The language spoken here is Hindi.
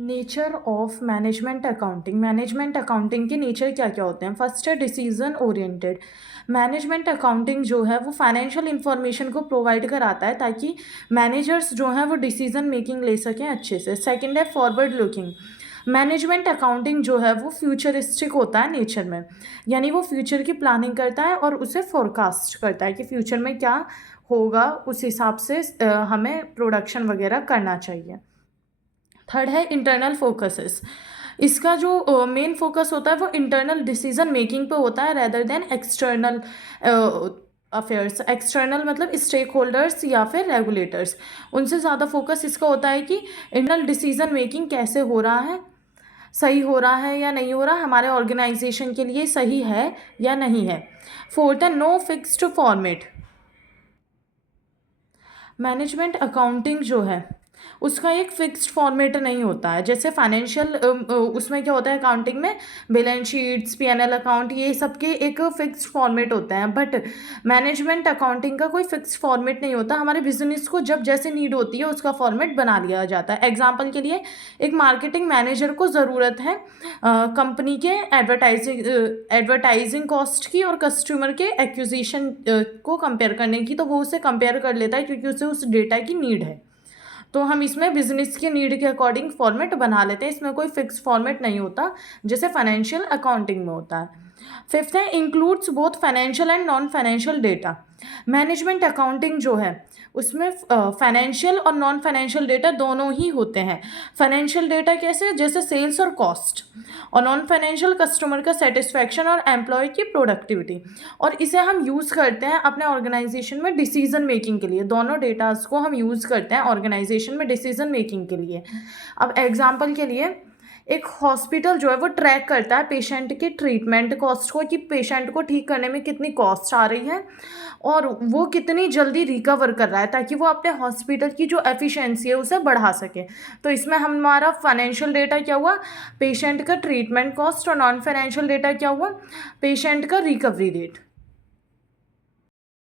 नेचर ऑफ मैनेजमेंट अकाउंटिंग के नेचर क्या क्या होते हैं। फर्स्ट है डिसीजन ओरिएंटेड। मैनेजमेंट अकाउंटिंग जो है वो फाइनेंशियल इंफॉर्मेशन को प्रोवाइड कराता है ताकि मैनेजर्स जो हैं वो डिसीजन मेकिंग ले सकें अच्छे से। सेकंड है फॉरवर्ड लुकिंग। मैनेजमेंट अकाउंटिंग जो है वो फ्यूचरिस्टिक होता है नेचर में, यानी वो फ्यूचर की प्लानिंग करता है और उसे फोरकास्ट करता है कि फ्यूचर में क्या होगा, उस हिसाब से हमें प्रोडक्शन वगैरह करना चाहिए। थर्ड है इंटरनल फोकसेस। इसका जो मेन फोकस होता है वो इंटरनल डिसीजन मेकिंग पे होता है rather than external affairs. External मतलब स्टेक होल्डर्स या फिर रेगुलेटर्स, उनसे ज़्यादा फोकस इसका होता है कि इंटरनल डिसीजन मेकिंग कैसे हो रहा है, सही हो रहा है या नहीं हो रहा, हमारे ऑर्गेनाइजेशन के लिए सही है या नहीं है। फोर्थ है no fixed format. Management accounting जो है उसका एक फिक्स्ड फॉर्मेट नहीं होता है। जैसे फाइनेंशियल उसमें क्या होता है, अकाउंटिंग में बैलेंस शीट्स, पीएनएल अकाउंट, ये सब के एक फिक्स्ड फॉर्मेट होते हैं। बट मैनेजमेंट अकाउंटिंग का कोई फिक्स्ड फॉर्मेट नहीं होता। हमारे बिजनेस को जब जैसे नीड होती है उसका फॉर्मेट बना लिया जाता है। एग्जाम्पल के लिए एक मार्केटिंग मैनेजर को ज़रूरत है कंपनी के एडवर्टाइजिंग कॉस्ट की और कस्टमर के एक्विजिशन को कंपेयर करने की, तो वो उसे कंपेयर कर लेता है क्योंकि उसे उस डेटा की नीड है। तो हम इसमें बिजनेस के नीड के अकॉर्डिंग फॉर्मेट बना लेते हैं। इसमें कोई फिक्स फॉर्मेट नहीं होता जैसे फाइनेंशियल अकाउंटिंग में होता है। फिफ्थ है includes both financial and non financial data. Management accounting जो है उसमें फाइनेंशियल और नॉन फाइनेंशियल डेटा दोनों ही होते हैं। फाइनेंशियल डेटा कैसे, जैसे सेल्स और कॉस्ट, और नॉन फाइनेंशियल कस्टमर का सेटिस्फैक्शन और एम्प्लॉय की प्रोडक्टिविटी। और इसे हम यूज़ करते हैं अपने ऑर्गेनाइजेशन में डिसीजन मेकिंग के लिए। दोनों डेटास को हम यूज़ करते हैं ऑर्गेनाइजेशन में डिसीजन मेकिंग के लिए। अब एग्जाम्पल के लिए एक हॉस्पिटल जो है वो ट्रैक करता है पेशेंट के ट्रीटमेंट कॉस्ट को, कि पेशेंट को ठीक करने में कितनी कॉस्ट आ रही है और वो कितनी जल्दी रिकवर कर रहा है, ताकि वो अपने हॉस्पिटल की जो एफिशिएंसी है उसे बढ़ा सके। तो इसमें हमारा फाइनेंशियल डेटा क्या हुआ, पेशेंट का ट्रीटमेंट कॉस्ट, और नॉन फाइनेंशियल डेटा क्या हुआ, पेशेंट का रिकवरी रेट।